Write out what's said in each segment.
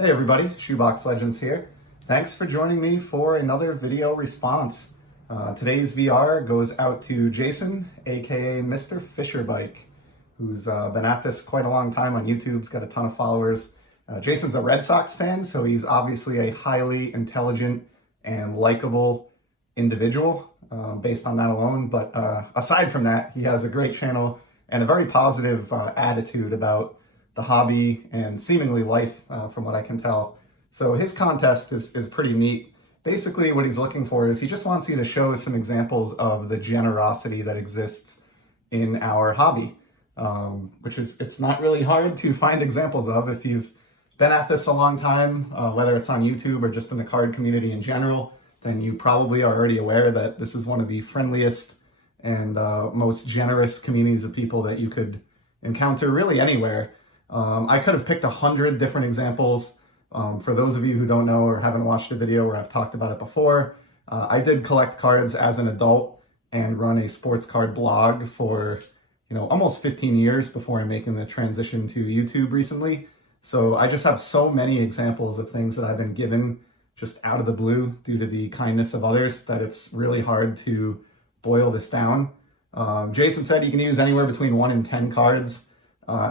Hey everybody, Shoebox Legends here. Thanks for joining me for another video response. Today's VR goes out to Jayson, aka MrFisherBike, who's been at this quite a long time on YouTube. He's got a ton of followers. Jayson's a Red Sox fan, so he's obviously a highly intelligent and likable individual based on that alone. But aside from that, he has a great channel and a very positive attitude about the hobby and seemingly life from what I can tell. So his contest is pretty neat. Basically what he's looking for is he just wants you to show some examples of the generosity that exists in our hobby, which is, it's not really hard to find examples of if you've been at this a long time, whether it's on YouTube or just in the card community in general, then you probably are already aware that this is one of the friendliest and most generous communities of people that you could encounter really anywhere. I could have picked 100 different examples. For those of you who don't know or haven't watched a video where I've talked about it before, I did collect cards as an adult and run a sports card blog for, almost 15 years before making the transition to YouTube recently. So I just have so many examples of things that I've been given just out of the blue due to the kindness of others that it's really hard to boil this down. Jayson said you can use anywhere between 1 and 10 cards.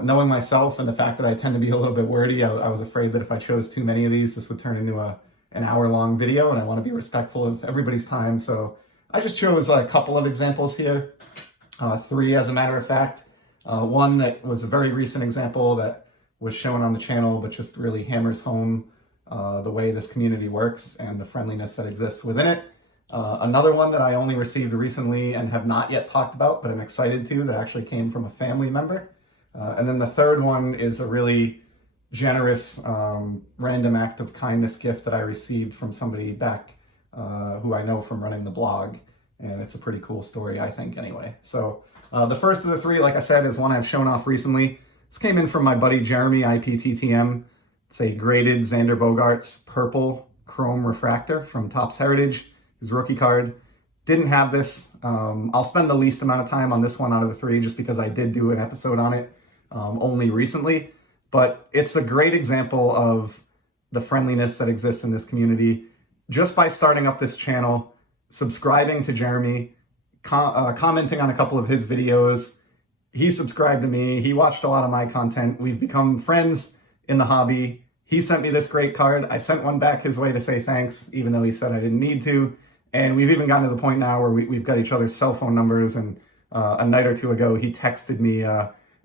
Knowing myself and the fact that I tend to be a little bit wordy, I was afraid that if I chose too many of these, this would turn into an hour-long video, and I want to be respectful of everybody's time. So I just chose a couple of examples here, 3 as a matter of fact. One that was a very recent example that was shown on the channel, but just really hammers home the way this community works and the friendliness that exists within it. Another one that I only received recently and have not yet talked about, but I'm excited to, that actually came from a family member. And then the third one is a really generous, random act of kindness gift that I received from somebody back who I know from running the blog. And it's a pretty cool story, I think, anyway. So the first of the 3, like I said, is one I've shown off recently. This came in from my buddy Jeremy, IPTTM. It's a graded Xander Bogaerts purple chrome refractor from Topps Heritage, his rookie card. Didn't have this. I'll spend the least amount of time on this one out of the 3 just because I did do an episode on it only recently. But it's a great example of the friendliness that exists in this community. Just by starting up this channel, subscribing to Jeremy, commenting on a couple of his videos, he subscribed to me, he watched a lot of my content, we've become friends in the hobby. He sent me this great card. I sent one back his way to say thanks, even though he said I didn't need to. And we've even gotten to the point now where we've got each other's cell phone numbers, and a night or 2 ago, he texted me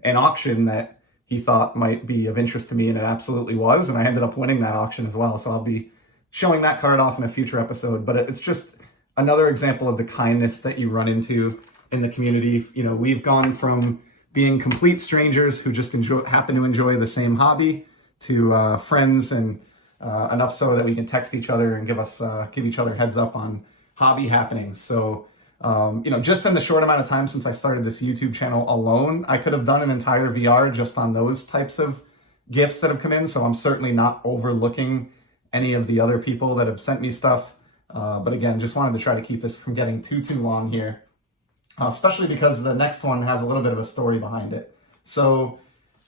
an auction that he thought might be of interest to me, and it absolutely was, and I ended up winning that auction as well. So I'll be showing that card off in a future episode, but it's just another example of the kindness that you run into in the community. We've gone from being complete strangers who just happen to enjoy the same hobby to friends, and enough so that we can text each other and give each other heads up on hobby happenings. So, just in the short amount of time since I started this YouTube channel alone, I could have done an entire VR just on those types of gifts that have come in. So I'm certainly not overlooking any of the other people that have sent me stuff. But again, just wanted to try to keep this from getting too long here, especially because the next one has a little bit of a story behind it. So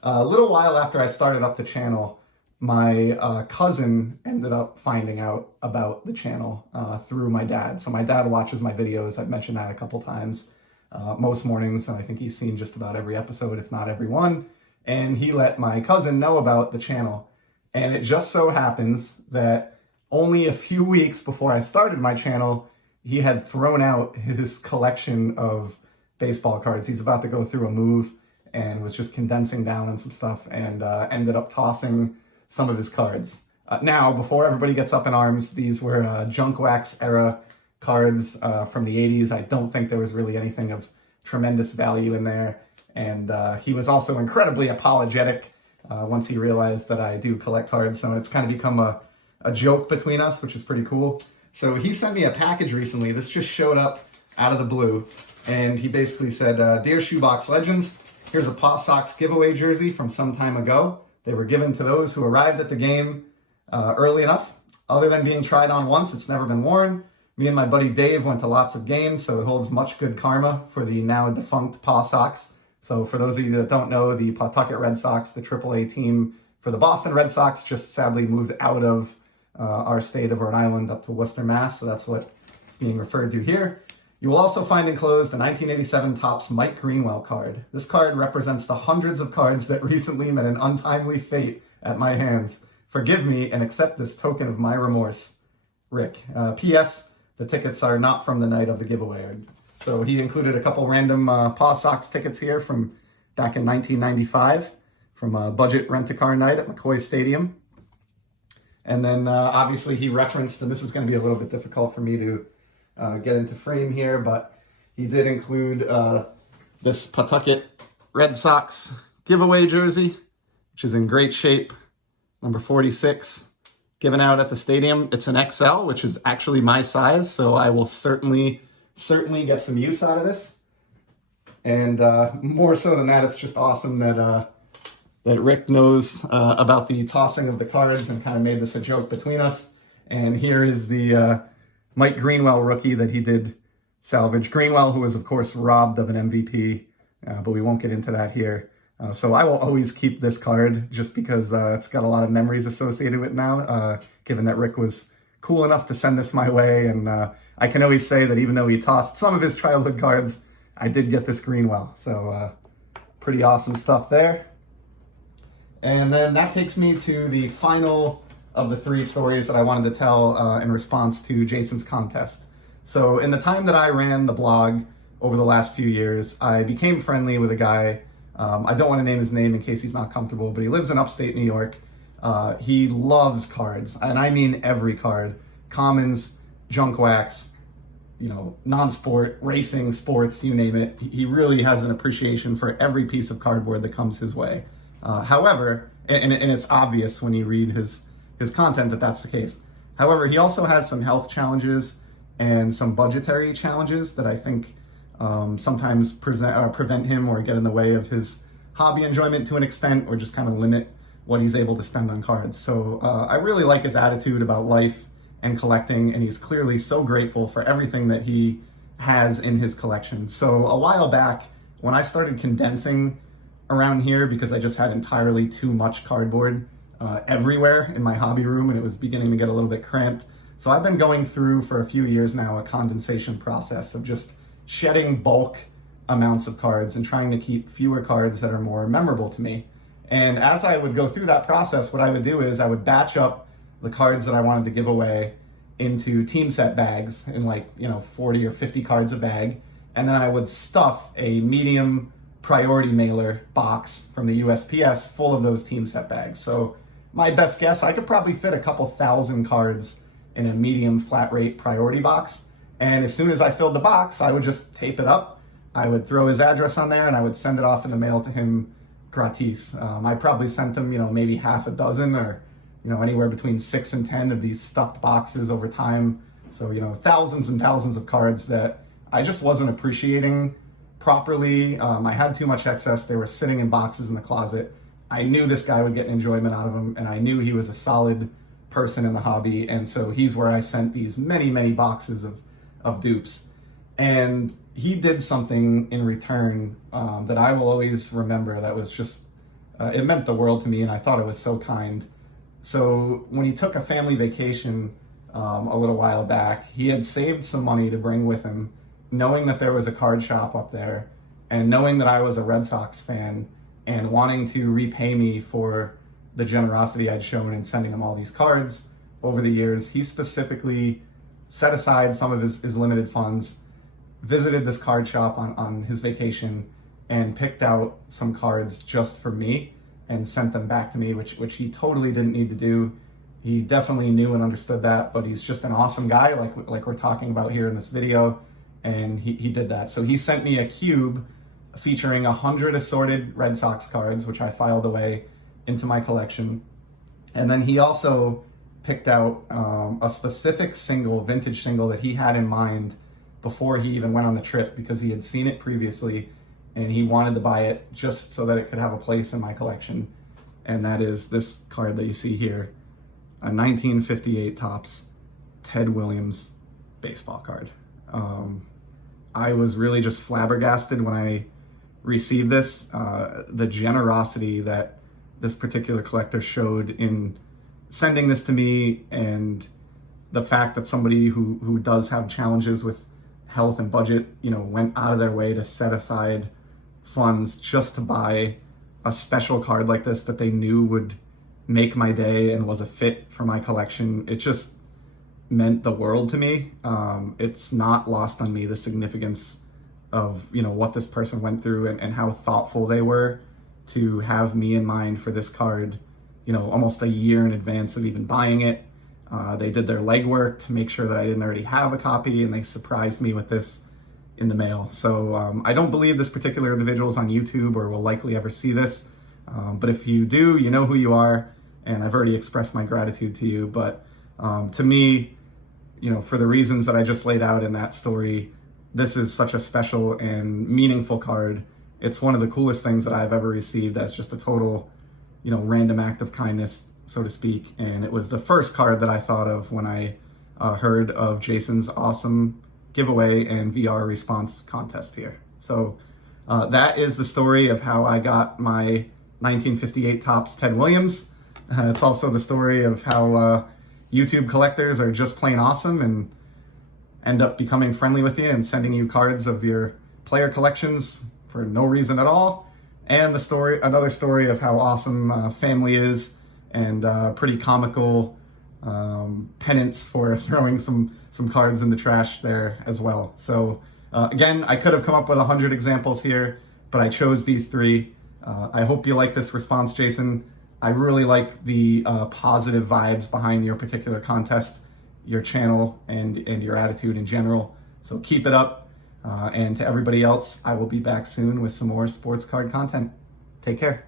a little while after I started up the channel, my cousin ended up finding out about the channel through my dad. So my dad watches my videos. I've mentioned that a couple times most mornings, and I think he's seen just about every episode, if not every one. And he let my cousin know about the channel. And it just so happens that only a few weeks before I started my channel, he had thrown out his collection of baseball cards. He's about to go through a move and was just condensing down on some stuff, and ended up tossing some of his cards. Now, before everybody gets up in arms, these were junk wax era cards from the 80s. I don't think there was really anything of tremendous value in there. And he was also incredibly apologetic once he realized that I do collect cards. So it's kind of become a joke between us, which is pretty cool. So he sent me a package recently. This just showed up out of the blue. And he basically said, "Dear Shoebox Legends, here's a Paw Sox giveaway jersey from some time ago. They were given to those who arrived at the game early enough. Other than being tried on once, it's never been worn. Me and my buddy Dave went to lots of games, so it holds much good karma for the now defunct Paw Sox." So for those of you that don't know, the Pawtucket Red Sox, the AAA team for the Boston Red Sox, just sadly moved out of our state of Rhode Island up to Worcester, Mass. So that's what it's being referred to here. You will also find enclosed the 1987 Topps Mike Greenwell card. This card represents the hundreds of cards that recently met an untimely fate at my hands. Forgive me and accept this token of my remorse. Rick. P.S. The tickets are not from the night of the giveaway. So he included a couple random Paw Sox tickets here from back in 1995 from a budget rent-a-car night at McCoy Stadium. And then obviously he referenced, and this is going to be a little bit difficult for me to get into frame here, but he did include this Pawtucket Red Sox giveaway jersey, which is in great shape, number 46, given out at the stadium. It's an XL, which is actually my size, so I will certainly get some use out of this. And more so than that, it's just awesome that that Rick knows about the tossing of the cards and kind of made this a joke between us. And here is the Mike Greenwell rookie that he did salvage. Greenwell, who was, of course, robbed of an MVP, but we won't get into that here. So I will always keep this card just because it's got a lot of memories associated with it now, given that Rick was cool enough to send this my way. And I can always say that even though he tossed some of his childhood cards, I did get this Greenwell. So pretty awesome stuff there. And then that takes me to the final of the three stories that I wanted to tell in response to Jayson's contest. So in the time that I ran the blog over the last few years, I became friendly with a guy. I don't want to name his name in case he's not comfortable, but he lives in upstate New York. He loves cards, and I mean every card. Commons, junk wax, you know, non-sport, racing, sports, you name it. He really has an appreciation for every piece of cardboard that comes his way. However, and it's obvious when you read his content that that's the case. However, he also has some health challenges and some budgetary challenges that I think sometimes prevent him or get in the way of his hobby enjoyment to an extent, or just kind of limit what he's able to spend on cards. So I really like his attitude about life and collecting, and he's clearly so grateful for everything that he has in his collection. So a while back, when I started condensing around here because I just had entirely too much cardboard everywhere in my hobby room, and it was beginning to get a little bit cramped. So I've been going through for a few years now a condensation process of just shedding bulk amounts of cards and trying to keep fewer cards that are more memorable to me. And as I would go through that process, what I would do is I would batch up the cards that I wanted to give away into team set bags in 40 or 50 cards a bag. And then I would stuff a medium priority mailer box from the USPS full of those team set bags. So my best guess, I could probably fit a couple thousand cards in a medium flat rate priority box. And as soon as I filled the box, I would just tape it up. I would throw his address on there and I would send it off in the mail to him gratis. I probably sent him, maybe half a dozen or, anywhere between 6 and 10 of these stuffed boxes over time. So, thousands and thousands of cards that I just wasn't appreciating properly. I had too much excess. They were sitting in boxes in the closet. I knew this guy would get enjoyment out of them, and I knew he was a solid person in the hobby. And so he's where I sent these many, many boxes of dupes. And he did something in return that I will always remember that was just, it meant the world to me, and I thought it was so kind. So when he took a family vacation a little while back, he had saved some money to bring with him, knowing that there was a card shop up there, and knowing that I was a Red Sox fan, and wanting to repay me for the generosity I'd shown in sending him all these cards over the years. He specifically set aside some of his limited funds, visited this card shop on his vacation, and picked out some cards just for me and sent them back to me, which he totally didn't need to do. He definitely knew and understood that, but he's just an awesome guy, like we're talking about here in this video, and he did that. So he sent me a cube featuring 100 assorted Red Sox cards, which I filed away into my collection. And then he also picked out a specific vintage single that he had in mind before he even went on the trip, because he had seen it previously and he wanted to buy it just so that it could have a place in my collection. And that is this card that you see here, a 1958 Topps Ted Williams baseball card. I was really just flabbergasted when I received this, the generosity that this particular collector showed in sending this to me, and the fact that somebody who does have challenges with health and budget, went out of their way to set aside funds just to buy a special card like this that they knew would make my day and was a fit for my collection. It just meant the world to me. It's not lost on me the significance of what this person went through and how thoughtful they were to have me in mind for this card, almost a year in advance of even buying it. They did their legwork to make sure that I didn't already have a copy, and they surprised me with this in the mail. So I don't believe this particular individual is on YouTube or will likely ever see this. But if you do, you know who you are, and I've already expressed my gratitude to you. But to me, for the reasons that I just laid out in that story, this is such a special and meaningful card. It's one of the coolest things that I've ever received as just a total, random act of kindness, so to speak. And it was the first card that I thought of when I heard of Jayson's awesome giveaway and VR response contest here. So that is the story of how I got my 1958 Topps Ted Williams. It's also the story of how YouTube collectors are just plain awesome and end up becoming friendly with you and sending you cards of your player collections for no reason at all. And another story of how awesome family is, and pretty comical penance for throwing some cards in the trash there as well. So again, I could have come up with 100 examples here, but I chose these three. I hope you like this response, Jayson. I really like the positive vibes behind your particular contest, your channel, and your attitude in general. So keep it up. And to everybody else, I will be back soon with some more sports card content. Take care.